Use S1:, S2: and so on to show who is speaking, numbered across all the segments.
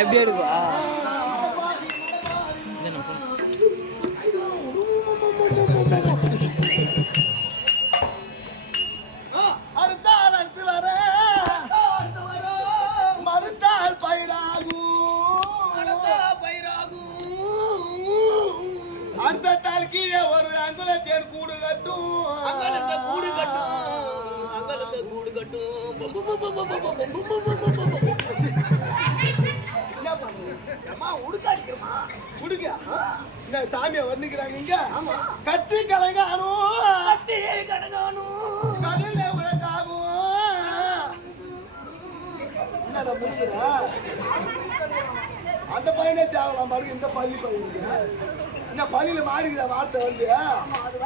S1: எப்படியா இருக்கும் பயிராகும் கீழே ஒரு அங்குல கூடு கட்டும்.
S2: கூடு கட்டும் அங்கலத்தை கூடு கட்டும்
S1: என்ன பண்ணுங்க
S2: அம்மா உடுக்காடிக்கிறமா
S1: குடுங்க என்ன சாமியை வர்ணிக்கிறாங்க இங்க. கட்டி கலங்கானும்
S2: கட்டி கடங்கானும்
S1: கடல்ல உலகாகும் என்னடா முடிக்கிறா அந்த பையனே தேவலாம் பாருங்க இந்த பள்ளி பையனுக்கு. இந்த பள்ளியில மாறிக்குதா வார்த்தை வந்து?
S2: அது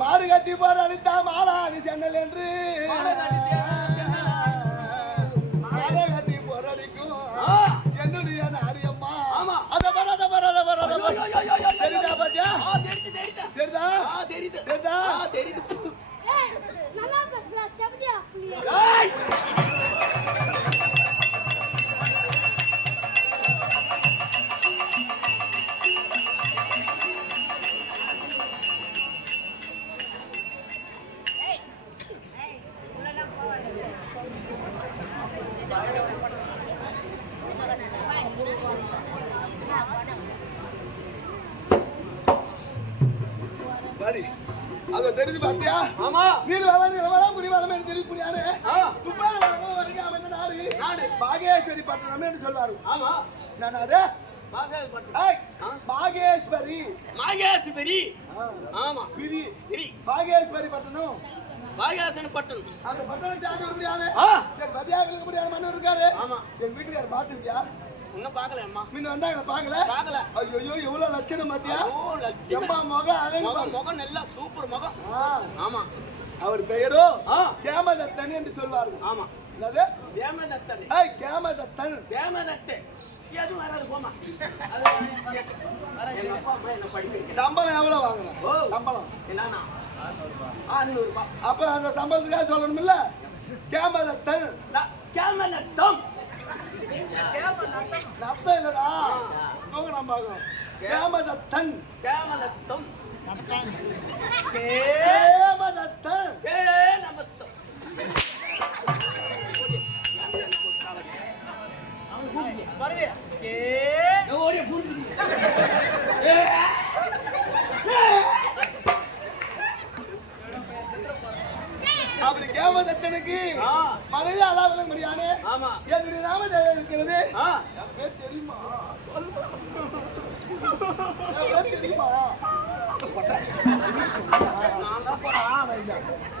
S1: மாடு. கட்டி போற அடித்தா மாலாதி சென்னல் என்று. தெரியுது.
S3: நல்லா பேசுறா செவடியா
S2: ஆமா.
S1: நீர் வேலை குடி வேலை என்று தெரிஞ்சு புரியாது துப்பார வேலை வரைக்கும் அமைந்த நாடு. பாகேஸ்வரி பட்டணம் என்று சொல்வாரு.
S2: ஆமா.
S1: நான்
S2: ஆ.
S1: பாகேஸ்வரி.
S2: மாகேஸ்வரி
S1: ஆ,
S2: ஆமா.
S1: பிரி.
S2: கிரி
S1: பாகேஸ்வரி பட்டணம்.
S2: மாகேசன பட்டன்
S1: அந்த பட்டணம் ஜாதி முடியாது என் பதியாக்களுக்கு முடியாத மன்னர் இருக்காரு.
S2: ஆமா.
S1: என் வீட்டுக்காரர் பாத்துருக்கியா
S2: இன்னும் பார்க்கல அம்மா
S1: முன்ன வந்தாங்க பாக்கல
S2: பார்க்கல.
S1: ஐயோ எவ்வளவு லட்சணம் பாத்தியா? எம்மா முகம் அழகு
S2: முகம் நல்லா சூப்பர் முகம். ஆமா.
S1: அவர் பெயரோ? கேமதத்தன் என்று சொல்வார்கள்.
S2: ஆமா.
S1: என்னது?
S2: தேமதத்தன்
S1: ஏய் கேமதத்தன்.
S2: தேமதத்தை எதுவும் வராது போமா அம்மா.
S1: சம்பளம் எவ்வளவு வாங்குறோம். சம்பளம்.
S2: என்னன்னா
S1: அப்ப அந்த சம்பளத்துக்காக சொல்லணும் இல்ல கேமதத்தன்.
S2: கேமதத்தம்.
S1: சத்தம் இல்லடா தூங்கணும் பாக்கம் கேமதத்தன்
S2: கேமதத்தம்
S1: கேமதத்தன்
S2: கேமதத்தம் ஓடிய புரிஞ்சு
S1: அப்படி கேமதத்தனுக்கு
S2: ஆ.
S1: மனைவி அலா விளங்க முடியாது
S2: ஆமா
S1: என்னுடைய நாமதேவம் இருக்கிறது
S2: ஆ
S1: என் பேர் தெரியுமா என் பேர் தெரியுமா
S2: நான் தான் போறேன்
S1: ஆ, வைங்க.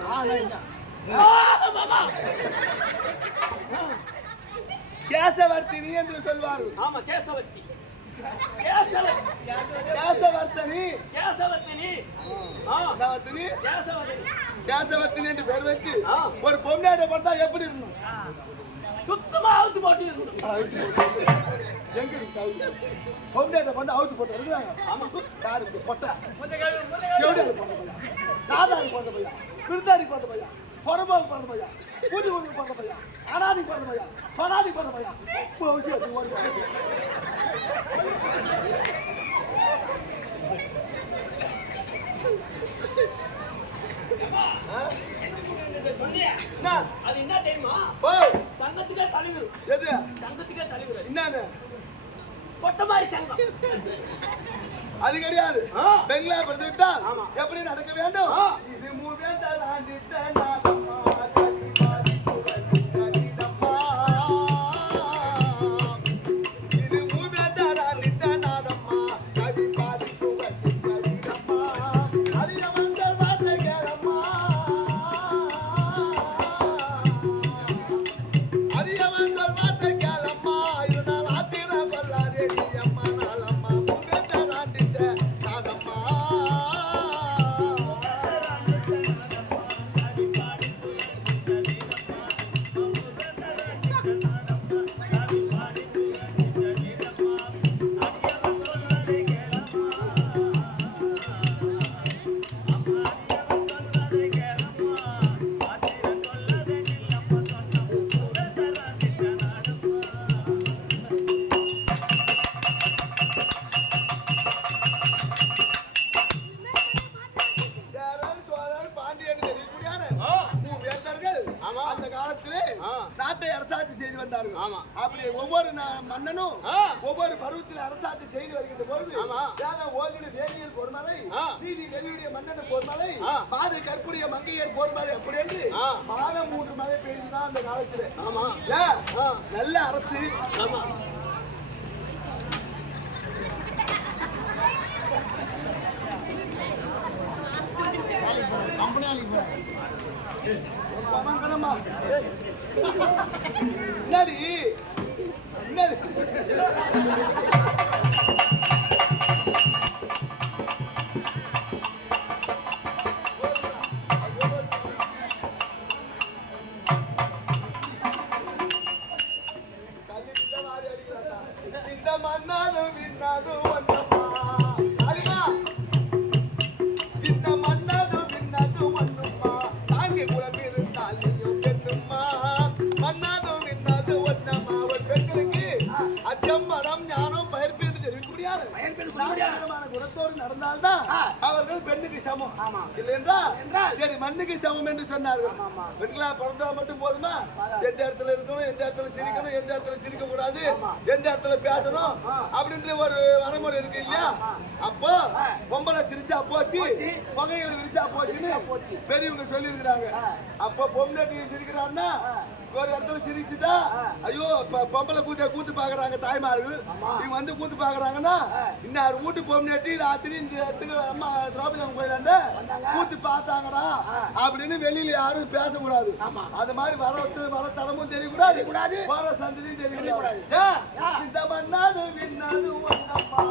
S1: ஆ, வைங்க.
S2: மாமா
S1: கேசவர்த்தினி சொல்வார்கள்
S2: ஆமா கேசவத்தி.
S1: கேசவர்த்தனி. கேசவர்த்தினி.
S2: கேசவத்தினி.
S1: கேசவர்த்தினி என்று பேர் வச்சு. ஒரு பொம்னாட்டை பார்த்தா எப்படி இருக்கணும்
S2: சுத்தமா அவுத்து போட்டு
S1: எங்க? பொம்னாட்டை பண்ணி அவுத்து போட்டு இருக்கிறாங்க
S2: ஆமா.
S1: யாருக்கு? பொட்டை. எவ்வளவு போட்ட பையா நாதாரி போட்ட பையா விருந்தாடி போட்ட பையா பொறம்போக்கு போட்ட பையா கூட்டி ஒன்று போட்ட பையா அனாதி போட்ட பையா பனாதி போட்ட பையா இப்போ விஷயம் ஓடி வா.
S2: சொன்னியா
S1: என்ன?
S2: அது என்ன தெரியுமா? சங்கத்துக்கே தலைவர்.
S1: எது?
S2: சங்கத்துக்கே தலைவர்.
S1: என்னன்னு?
S2: கொட்ட மாதிரி சங்கம்.
S1: அது கிடையாது. பெங்களா பிறந்து விட்டால்
S2: ஆமா.
S1: எப்படி நடக்க வேண்டும். இது மூவேந்தல் ஆண்டிட்ட அந்த காலத்துல.
S4: ஆமா.
S1: நல்ல அரசு.
S4: ஆமா.
S1: என்னடி? என்னடி? அவர்கள் பெண்ணுக்கு சமம். இல்லை என்றால்? சரி மண்ணுக்கு சமம் என்று சொன்னார்கள். பெண்களா பிறந்தா மட்டும் போதுமா? எந்த இடத்துல இருக்கணும் எந்த இடத்துல சிரிக்கணும் எந்த இடத்துல சிரிக்க கூடாது எந்த இடத்துல பேசணும் அப்படின்ற ஒரு வரைமுறை இருக்கு இல்லையா? அப்போ பொம்பளை சிரிச்சா போச்சு பகைகளை விரிச்சா போச்சுன்னு பெரியவங்க சொல்லி இருக்கிறாங்க அப்போ பொம்னாட்டி சிரிக்கிறான்னா ஒரு இடத்துல சிரிச்சுட்டா ஐயோ பொம்பளை கூத்த கூத்து பாக்குறாங்க தாய்மார்கள். இவங்க வந்து கூத்து பாக்குறாங்கன்னா இன்னார் வீட்டு பொம்னாட்டி ராத்திரி இந்த இடத்துக்கு அம்மா திரௌபதி அம்மன் கோயிலாண்ட கூத்து பார்த்தாங்கடா அப்படின்னு வெளியில யாரும் பேசக்கூடாது. அது மாதிரி வரத்து வரத்தனமும் தெரியக்கூடாது. வர சந்ததியும் தெரியக்கூடாது? இந்த மண்ணாது விண்ணாது ஒண்ணம்மா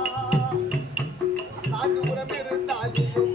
S1: நான்கு புறம் இருந்தால் நீயும்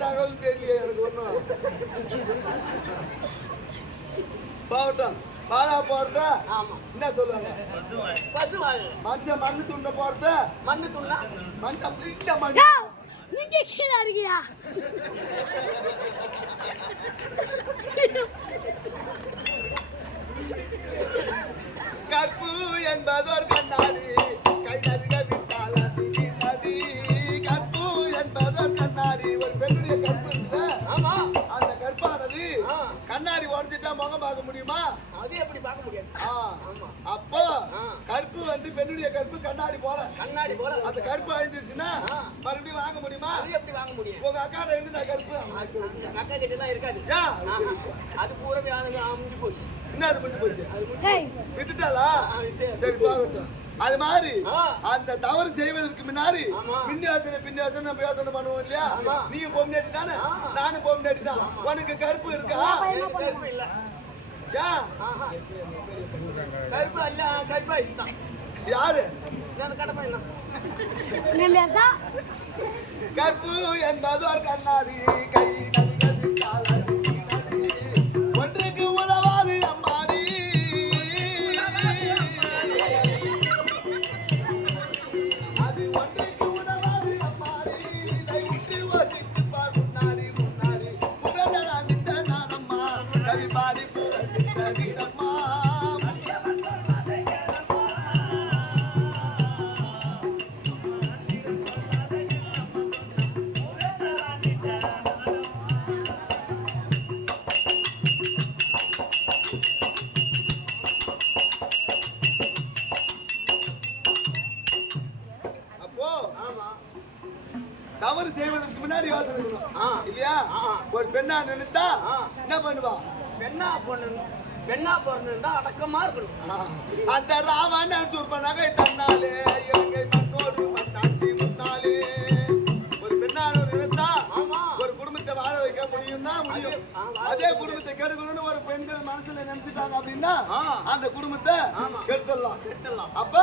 S1: தகவல் தெரியல எனக்கு ஒண்ணும் பாவட்டும் பாலா போறத
S4: ஆமா.
S1: என்ன சொல்லுவாங்க? மனுஷன் மண்ணு துண்ட போறத
S4: மண்ணு துண்ணா
S1: மண் அப்படின்ட்ட மண்.
S3: நீங்க கீழே இருக்கியா
S1: கற்பு என்பது ஒரு கண்ணாடி. கண்ணாடி முகம் பார்க்க முடியுமா?
S4: அது எப்படி பார்க்க
S1: முடியும்? அப்போ
S4: ஆ.
S1: கற்பு வந்து பெண்ணுடைய கற்பு கண்ணாடி போல.
S4: கண்ணாடி போல.
S1: அந்த கற்பு அழிஞ்சிருச்சுன்னா மறுபடியும் வாங்க முடியுமா?
S4: அது எப்படி வாங்க முடியும்?
S1: உங்க அக்காட இருந்து நான்
S4: அந்த அக்கா கிட்ட தான் இருக்காது. அது பூரா அது அமைஞ்சு போச்சு.
S1: என்ன அது முடிஞ்சு போச்சு? வித்துட்டாளா. சரி பாக்கட்டும் அது மாதிரி. அந்த தவறு செய்வதற்கு முன்னாடி
S4: ஆமா.
S1: பின்னி யோசனை பின்னி யோசனை நம்ம யோசனை பண்ணுவோம் இல்லையா?
S4: ஆமா.
S1: நீயும் பொம்னாட்டி தானே. நானும் பொம்னாட்டி தான். உனக்கு கருப்பு இருக்கா?
S4: கருப்பு இல்ல.
S1: யாரு கற்பு என்பது ஒரு கண்ணாடி கை பெண்ணா நினைத்தா. என்ன பண்ணுவா
S4: பெண்ணா பொண்ணு பெண்ணா பிறந்திருந்தா அடக்கமா இருக்கணும்.
S1: அந்த ராவணன் துர்பனகை தன்னாலே இலங்கை மண்ணோடு மண்ணாட்சி முன்னாலே ஒரு பெண்ணான நினைத்தா
S4: ஆமா.
S1: ஒரு குடும்பத்தை வாழ வைக்க முடியும்னா முடியும் அதே குடும்பத்தை கெடுக்கணும்னு ஒரு பெண்கள் மனசுல நினைச்சிட்டாங்க அப்படின்னா. அந்த குடும்பத்தை. கெடுத்துடலாம். அப்ப.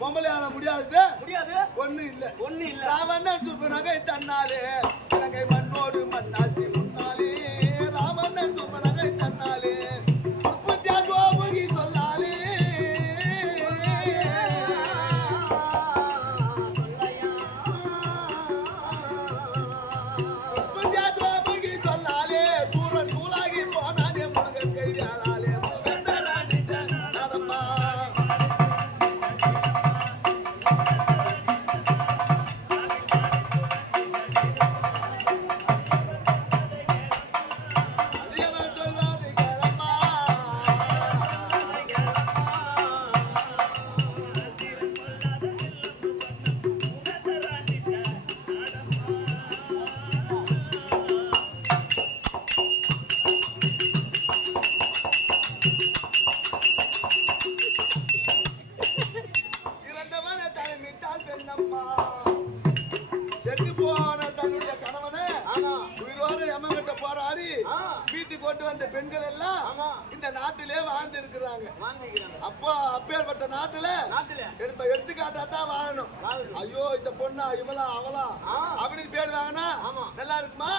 S1: பொம்பளையால முடியாது
S4: முடியாது
S1: ஒண்ணு இல்ல
S4: ஒண்ணு இல்ல
S1: ராவணன் சுப்பனகை தன்னாலே வாழ்ந்து இருக்கிறாங்க. அப்போ அப்பேற்பட்ட நாட்டுல எடுப்ப எடுத்துக்காட்டா தான் வாழணும். ஐயோ இந்த பொண்ணா இவளா அவளா. அப்படின்னு பேர் வாங்கினா
S4: ஆமா.
S1: நல்லா இருக்குமா?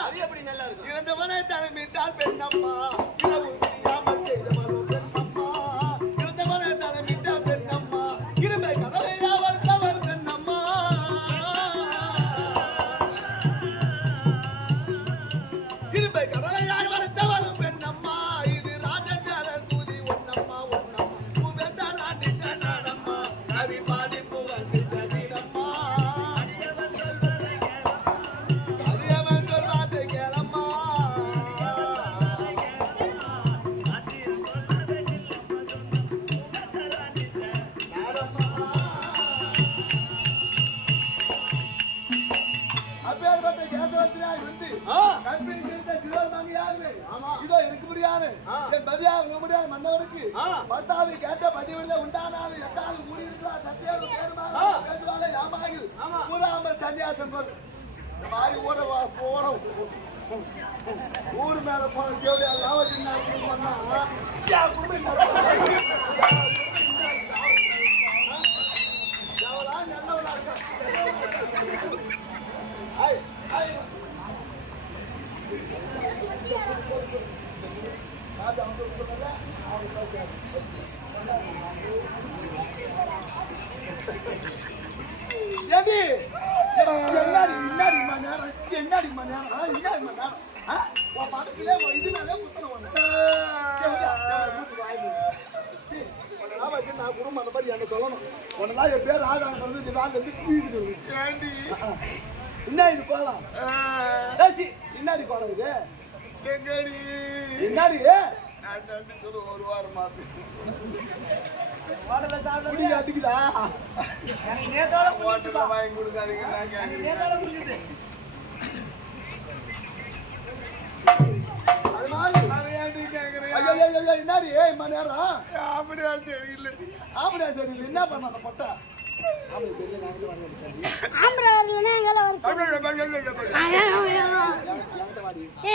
S1: இறந்தவனை தலைமிட்டால் பெண்ணம்மா இரவு கேசவத்தினாய் வந்து. கற்பிணி சேர்ந்த சிவபெருமானியாகவே இதோ எனக்கு முடியாது என் பதியாக உங்க முடியாது மன்னவருக்கு. பத்தாவது கேட்ட பதிவிட உண்டானாலும் சத்தியோடு பேருமாக கேட்டுவாலே யாமாகில்
S4: ஆமா.
S1: கூறாமல் சன்னியாசம் கொள் இந்த மாதிரி வா- போறோம் ஊர் மேல போன கேவடியா லாவத்தின் பண்ணா நல்லவளா இருக்கா? என்னடி, மணி நேரம்? என்னடி மணி நேரம்? என்னடி மணி நேரம்? உன் இது மேலே குத்தணும் நான் குடும்பம் அந்த மாதிரி என்ன சொல்லணும். உன்னெல்லாம் என் பேர் ஆகாங்க வந்து வந்து தூக்கிட்டு என்ன இது கோலம்? என்னடி கோலம் இது? என்னடி?
S5: ஒரு வாரம்
S1: முடி அடிக்குதா?
S5: வாங்கி கொடுக்காதீங்க
S1: ஏய் மணி நேரம்
S5: அப்படியா தெரியல
S1: ஆம்படியா சரி இல்லை என்ன பண்ண அந்த பொட்டை?
S3: ஏ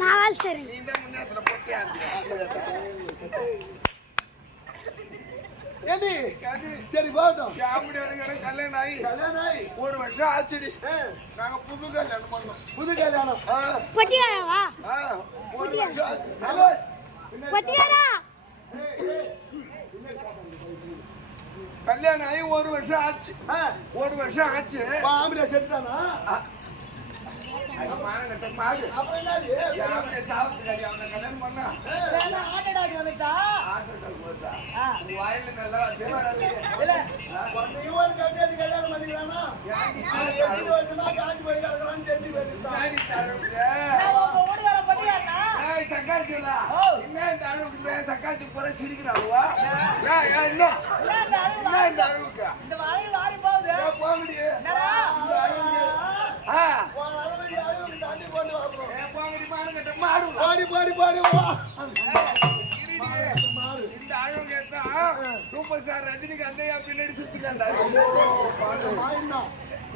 S3: நான் வேலை செய்றேன்
S5: நீ தான் முன்னேற்ற பொட்டியா
S1: ஏண்டி? சரி போகட்டும்.
S5: கல்யாணம் ஆகி.
S1: கல்யாணம் ஆகி.
S5: ஒரு வருஷம் ஆச்சுடி.
S1: ஆ,
S5: நாங்க புது கல்யாணம் பண்ணோம்.
S1: புது கல்யாணம்.
S5: ஒரு வருஷம் ஆச்சு. கல்யாணம் ஆகி ஒரு வருஷம் ஆச்சு.
S1: ஆ,
S5: ஒரு வருஷம் ஆச்சு.
S1: ஆம்படியா செத்துட்டானா?
S5: சக்காத்தி பூரா சிரிக்கிறாளுவா ஏன், ஏன், என்ன என்ன இந்த அளவுக்கு ஏன் போக முடியும் இந்த அளவுக்கு
S1: பாடி பாடி பாடி
S4: சூப்பர் ஸ்டார் ரஜினிகாந்த் பின்னாடி சுத்திட்டாண்டா
S1: மாயினா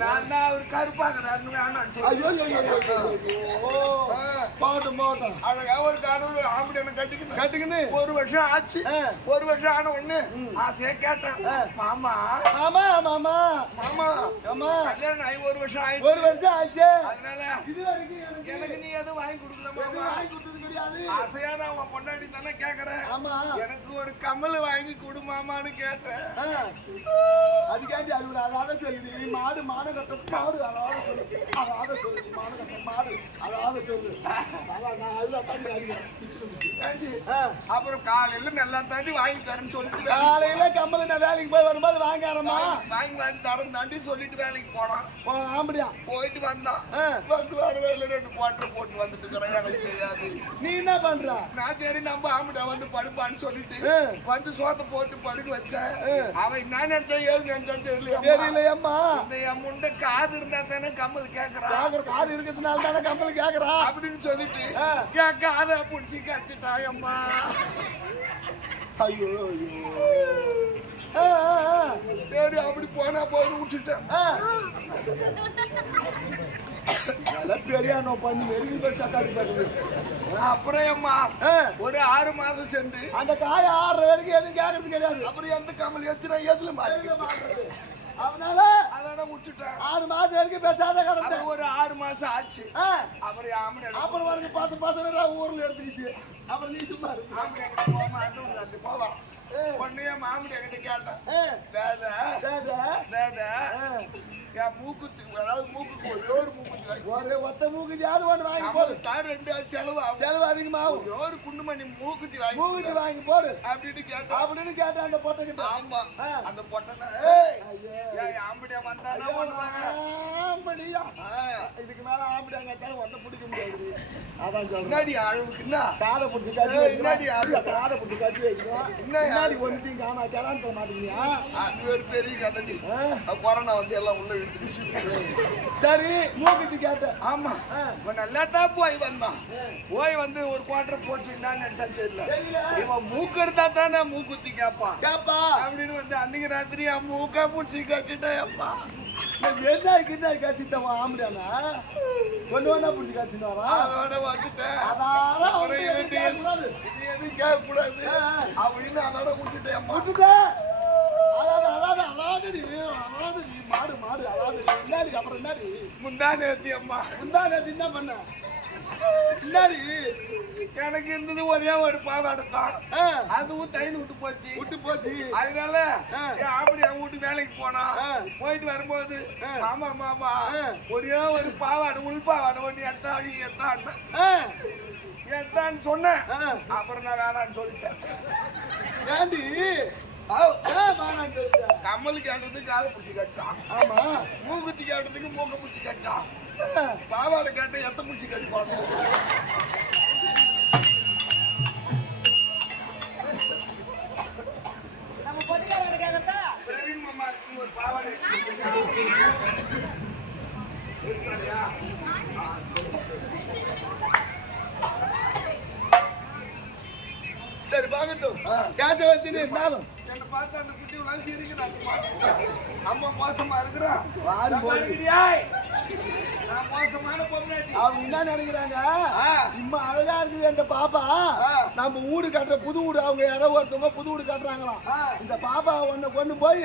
S4: நான் தான் அவர் கருப்பாக்குறாருன்னு வேணாம்
S1: ஐயோ ஐயோ ஐயோ,
S4: அழகா ஒரு கடவுள் ஆம்பளை கட்டிக்கிட்டு
S1: கட்டுக்கின்னு
S4: ஒரு வருஷம் ஆச்சு
S1: ஆ.
S4: ஒரு வருஷம் ஆன ஒண்ணு ஆசையா கேட்டேன் மாமா
S1: மாமா மாமா
S4: மாமா
S1: அம்மா
S4: கல்யாணம் ஆகி ஒரு வருஷம் ஆயி
S1: ஒரு வருஷம் ஆச்சு
S4: அதனால
S1: இது வரைக்கும் எனக்கு
S4: எனக்கு நீ எதுவும் வாங்கி கொடுக்கல
S1: எதுவும் வாங்கி கொடுத்தது கிடையாது
S4: ஆசையா நான் உன் பொண்டாடி தானே கேக்குறேன்
S1: ஆமா
S4: எனக்கு ஒரு கமல் வாங்கி கொடு மாமான்னு கேட்டேன்
S1: ஆ. அது ஒரு அதாவது சொல்லு நீ மாடு மாடு கட்ட மாடு அதாவது சொல்லு. அதாவது சொல்லு நீ மாடு. கட்ட மாடு அதாவது சொல்லு அதான் நான் அதுதான்? ஆ.
S4: அப்புறம் காலையில நல்லா தாண்டி வாங்கி தரேன்னு சொல்லிட்டு
S1: காலையில கம்பல் நான் வேலைக்கு போய் வரும்போது வாங்காரம்மா
S4: வாங்கி வாங்கி தரேன் தாண்டி சொல்லிட்டு வேலைக்கு போனான்.
S1: ஆம்படியா?
S4: போயிட்டு வந்தான். வந்து வர வேலை ரெண்டு குவார்டர் போட்டு வந்துட்டு இருக்கிறேன். எனக்கு தெரியாது.
S1: நீ என்ன பண்ற?
S4: நான் சரி நம்ம ஆம்பிட்டா வந்து படுப்பான்னு சொல்லிட்டு. வந்து சோத்தை போட்டு படுக்க வச்சேன். அவன் என்ன நினைச்சான் ஏழு நினைச்சான் தெரியல
S1: தெரியலையம்மா.
S4: முண்டை காது இருந்தா தானே கம்மல் கேக்குறான்
S1: கேக்குற காது இருக்கிறதுனால தானே கம்பல் கேக்குறா?
S4: அப்படின்னு சொல்லிட்டு. என் காதை பிடிச்சி கடிச்சிட்டான் அம்மா
S1: ஐயோ. ஐயோ.
S4: சரி அப்படி போனா போது விட்டுட்டேன்.
S1: ஆ. அதெல்லாம் பெரியானோ பண்ணி நெருங்கி போய் சக்காடி பண்ணுது
S4: அப்புறம் அம்மா
S1: ஆ.
S4: ஒரு ஆறு மாசம் சென்று
S1: அந்த காய ஆடுற வரைக்கும் எதுவும் கேட்கறது கிடையாது
S4: அப்புறம் எந்த கமல் எத்தினா எதுல.
S1: அதனால
S4: அதனால விட்டுட்டேன்
S1: ஆறு மாதம் வரைக்கும் பேசாத
S4: அப்புறம் ஒரு ஆறு மாசம் ஆச்சு. அப்புறம் ஆம்பளை
S1: அப்புறம் வந்து பசு பசங்க ஊர்ல எடுத்துக்கிச்சு அப்புறம் நீ சும்மா இரு.
S4: ஆம்பளை எங்கிட்ட போமா, அதுவும் இல்லாட்டி போவான். உடனே என் மாமி என்கிட்ட கேட்டேன்.
S1: ஆ.
S4: "டேடா,
S1: டேடா,
S4: டேடா,
S1: ஆ.
S4: என் மூக்குத்தி, அதாவது மூக்குக்கு ஒரே ஒரு மூக்குத்தி
S1: ஒரு ஒத்த மூக்குத்தி யாரு ஒன்று வாங்கி போடு
S4: தான் ரெண்டு அது செலவு ஆகும்.
S1: செலவு அதிகமாகும்
S4: ஒரே ஒரு குண்டுமணி மூக்குத்தி வாங்கி
S1: மூக்குத்தி
S4: கொடு."
S1: வாங்கி போடு
S4: அப்படின்னு கேட்டேன்.
S1: அப்படின்னு கேட்டேன் அந்த பொட்டைக்கிட்ட
S4: ஆமா.
S1: ஆ.
S4: அந்த பொட்டனை, "ஏய், வந்தானா பண்ணுவாங்க?"
S1: ஆம்படியா. இதுக்கு மேல ஆம்படியா ஒன்றை பிடிக்க முடியாது அதான் சொல்றேன்
S4: என்ன?
S1: காதை பிடிச்சி கட்டி காதை பிடிச்சி கட்டி வைக்கிறோம். முன்னாடி ஒண்ணுத்தையும் காணா, கிளான்னு?
S4: அது ஒரு பெரிய கதடி. கொரோனா வந்து எல்லாம் உள்ள இழுத்துக்கிச்சு.
S1: சரி மூக்குத்தி கேட்டேன்
S4: ஆமா. இவன் நல்லா தான் போய் வந்தான் போய் வந்து ஒரு குவார்டர் போட்டுட்டான்னு நினைச்சா தெரியல
S1: தெரியல.
S4: இவன் மூக்கு இருந்தா தானே மூக்குத்தி கேப்பான்
S1: கேப்பா
S4: அப்படின்னு வந்து அன்னைக்கு ராத்திரி மூக்க பூச்சி கட்டிட்டேன் அப்பா
S1: என்ன கிட்ட கட்சித்தவன் ஆம்படியானா ஒண்ணு ஒண்ணா பிடிச்சி வரான்
S4: அதோட வந்துட்டேன் இது
S1: எதுவும் ஆ, ஆ.
S4: அப்படின்னு அதோட விட்டுட்டேன்.
S1: விட்டுட்டேன். மாடு மாடு அதாவது இன்னாடி அப்புறம்
S4: முந்தா நேத்தி அம்மா.
S1: நேத்து என்ன பண்ண? இன்னாடி
S4: எனக்கு இருந்தது ஒரே ஒரு பாவாடை தான். அதுவும் தையல் விட்டு போச்சு.
S1: விட்டு போச்சு.
S4: அதனால ஆம்படி அவன் வீட்டு வேலைக்கு போனா. போயிட்டு வரும்போது
S1: ஆ.
S4: மாமா. ஒரே ஒரு பாவாடை உள் பாவாடை ஒன்று எடுத்தா அடி எடுத்தான்
S1: ஆ,
S4: எடுத்தான்னு சொன்னேன். அப்புறம் நான் வேணான்னு சொல்லிட்டேன்.
S1: ஏண்டி?
S4: ஆவ்.
S1: ஆ, வேணாம்னு சொல்லிட்ட.
S4: கம்மல் கேட்டதுக்கு காலை பிடிச்சி கட்டான்.
S1: ஆமா.
S4: மூக்குத்தி கேட்டதுக்கு மூக்க பிடிச்சி கட்டான். பாவாடை கேட்ட எத்த பிடிச்சி கட்டிப்பாங்க
S1: சரி பாக்கட்டும் கேட்ட வச்சுன்னு இருந்தாலும்.
S4: என்னை பார்த்து அந்த குட்டி உலகம் சிரிக்கிறாங்க. அம்மா மோசமா இருக்கிறா
S1: வாரி
S4: நான் மோசமான பொம்னாட்டி.
S1: அவங்க என்ன நினைக்கிறாங்க. இம்மா அழகா இருக்குது அந்த பாப்பா. நம்ம வீடு கட்டுற புது வீடு அவங்க யாரோ ஒருத்தவங்க புது வீடு கட்டுறாங்களாம். இந்த பாப்பா ஒண்ணு கொண்டு போய்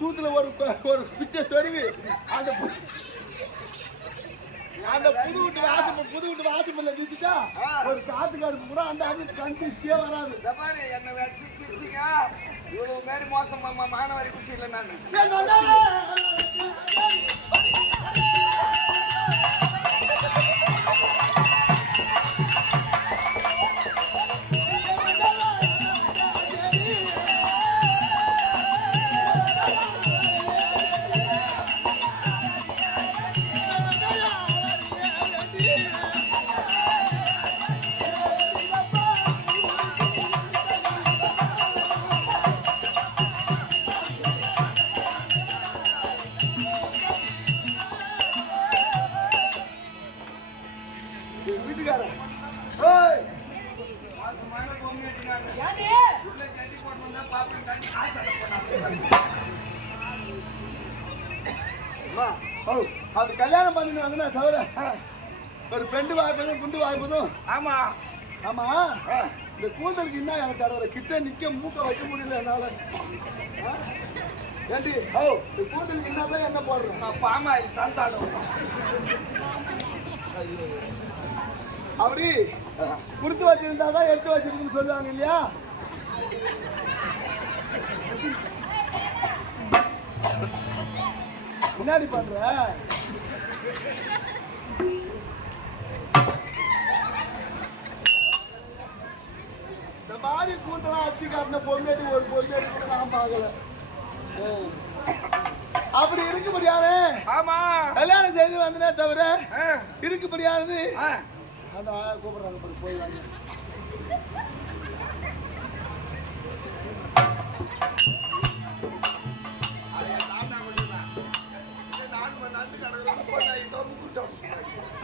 S1: சூத்துல ஒரு ஒரு பிச்சை சொருவி அந்த அந்த புது வீட்டு வாசல் புது வீட்டு நிறுத்திட்டா
S4: ஆ.
S1: ஒரு காத்து கடுப்பு கூட அந்த அப்படி கண்டிஸ்டே வராது
S4: என்னை. இவ்வளவு மாதிரி மோசம் மா- குட்டி இல்லை நான் ஆமா.
S1: ஆமா? இந்த கூந்தலுக்கு என்ன எனக்கு தடவை கிட்ட நிக்க மூக்க வைக்க முடியல என்னால? ஏண்டி? ஓ இந்த கூந்தலுக்கு என்னதான் என்ன போடுறேன்
S4: பாமா தந்தாடும்
S1: அப்படி கொடுத்து வச்சிருந்தாதான் எடுத்து வச்சிருக்குன்னு சொல்லுவாங்க இல்லையா? முன்னாடி பண்ற? மாதிரி கூந்தலாம் அடிச்சு காட்டின பொண்ணேடி ஒரு பொண்ணேடி கூட நான் பார்க்கல. அப்படி இருக்கும்படியானே
S4: ஆமா.
S1: கல்யாணம் செய்து வந்தனே தவிர இருக்கும்படியானது. அந்த ஆயா கூப்பிடுறாங்க போய் வாங்க. மாறி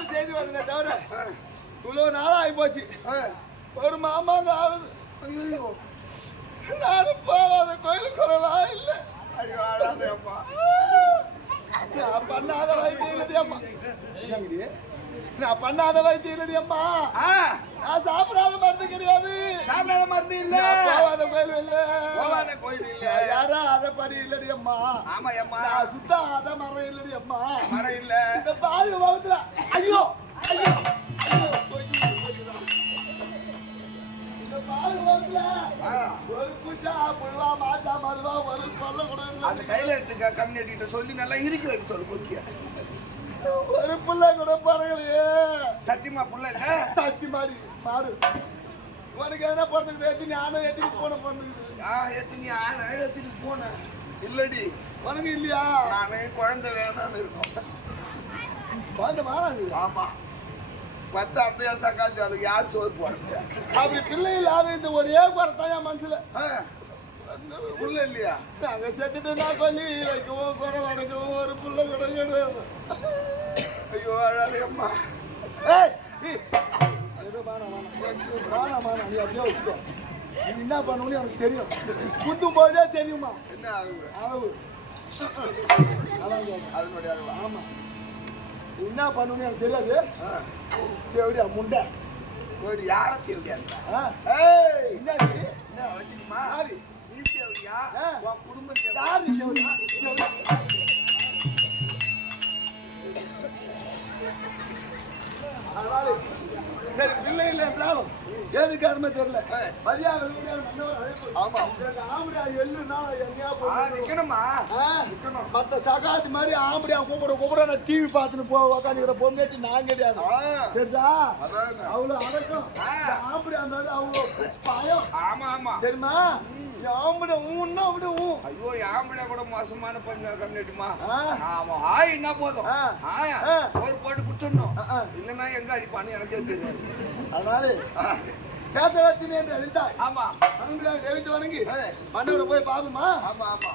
S1: கல்யாணம் செய்து வந்தனே தவிர இவ்வளவு நாள் ஆகி போச்சு. ஒரு மாமாங்க ஆகுது. ஐயோ நானும் போகாத கோயிலுக்கு வரலாம் இல்லை.
S4: ஐயோ அழாதேப்பா.
S1: நான் பண்ணாத வைத்தியம் என்னங்கடி நான் பண்ணாத வைத்தியம் இல்லடி அம்மா
S4: ஆ,
S1: நான் சாப்பிடாத மருந்து கிடையாது.
S4: சாப்பிடாத மருந்து இல்ல.
S1: போகாத கோயில் இல்லை.
S4: போகாத கோயில் இல்ல.
S1: யாரா அதை படி இல்லடி அம்மா
S4: ஆமா அம்மா.
S1: நான் சுத்தம் அதை மரம் இல்லடி அம்மா
S4: மரம் இல்ல.
S1: இந்த பால் வகுத்துல ஐயோ ஐயோ
S4: சொல்லி நல்லா வைக்க சொல்லு கொக்கிய
S1: ஒரு புள்ள கூட பரகலையே
S4: சத்தியமா புள்ள இல்ல?
S1: சாட்சி மாடி. உனக்கு எதனா பண்ணுறது எத்தனை ஆனை எத்தனை போன பண்ணுது
S4: ஆ எத்தனை ஆனா எத்தனை போன. இல்லடி.
S1: உனக்கு இல்லையா?
S4: நானே குழந்தை வேணாம்னு இருக்கோம்.
S1: குழந்தை மாறாது.
S4: ஆமா. பத்து அத்தையா அதுக்கு யார் சோறு போடுறது?
S1: அப்படி பிள்ளை இல்லாத இந்த ஒரே குறைத்தான் என் மனசுல.
S4: ஆ, புள்ள இல்லையா
S1: நாங்க செத்துட்டு நான் சொல்லி வைக்கவும் குறை வணக்கவும் ஒரு புள்ள கூட கிடையாது
S4: ஐயோ அழாதே அம்மா.
S1: என்ன பண்ணுவோன்னு எனக்கு தெரியும். குத்தும் போதே தெரியுமா?
S4: என்ன
S1: அளவு.
S4: அதனுடைய அழுவா
S1: ஆமா. என்ன பண்ணுவோன்னு எனக்கு தெரியாது. எப்படியா முண்டை.
S4: யாரை? ஏய்.
S1: என்ன?
S4: என்ன வச்சுக்குமா தேவையா. உன் குடும்பம் தேவையா
S1: சரி பிள்ளை இல்லை என்றாலும் ஏது காரணமே தெரியல. மத்த சகாத்து மாதிரி ஆம்படியா கூப்பிட கூப்பிட நான் டிவி பார்த்துன்னு போ உக்காந்துக்கிற பொம்மையாச்சு நான் கிடையாது. சரிதா. அவ்வளோ அடக்கம். ஆம்படியா இருந்தாலும் பயம்.
S4: ஆமா ஆமா.
S1: சரிம்மா ஆம்படியா ஊன்னா அப்படி ஊ
S4: ஐயோ ஆம்பளை கூட மோசமான கம்யூனிட்டுமா
S1: ஆ.
S4: ஆமா ஆய் என்ன போதும். ஒரு போட்டு
S1: ஆ.
S4: இல்லைன்னா எங்க அடிப்பான்னு எனக்கே தெரியாது.
S1: அதனால வச்சினே என்று அறிந்தாய்
S4: ஆமா.
S1: எழுந்து வணங்கி. மன்னோட போய் பாருமா.
S4: ஆமா ஆமா.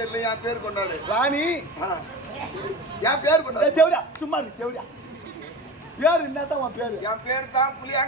S4: என் பேர் கொண்டாடு.
S1: ராணி.
S4: என் பேர் கொண்டாடு.
S1: தேவடா சும்மா தேவடா. பேர் என்னதான் உன் பேர்?
S4: என் பேர் தான் புளியா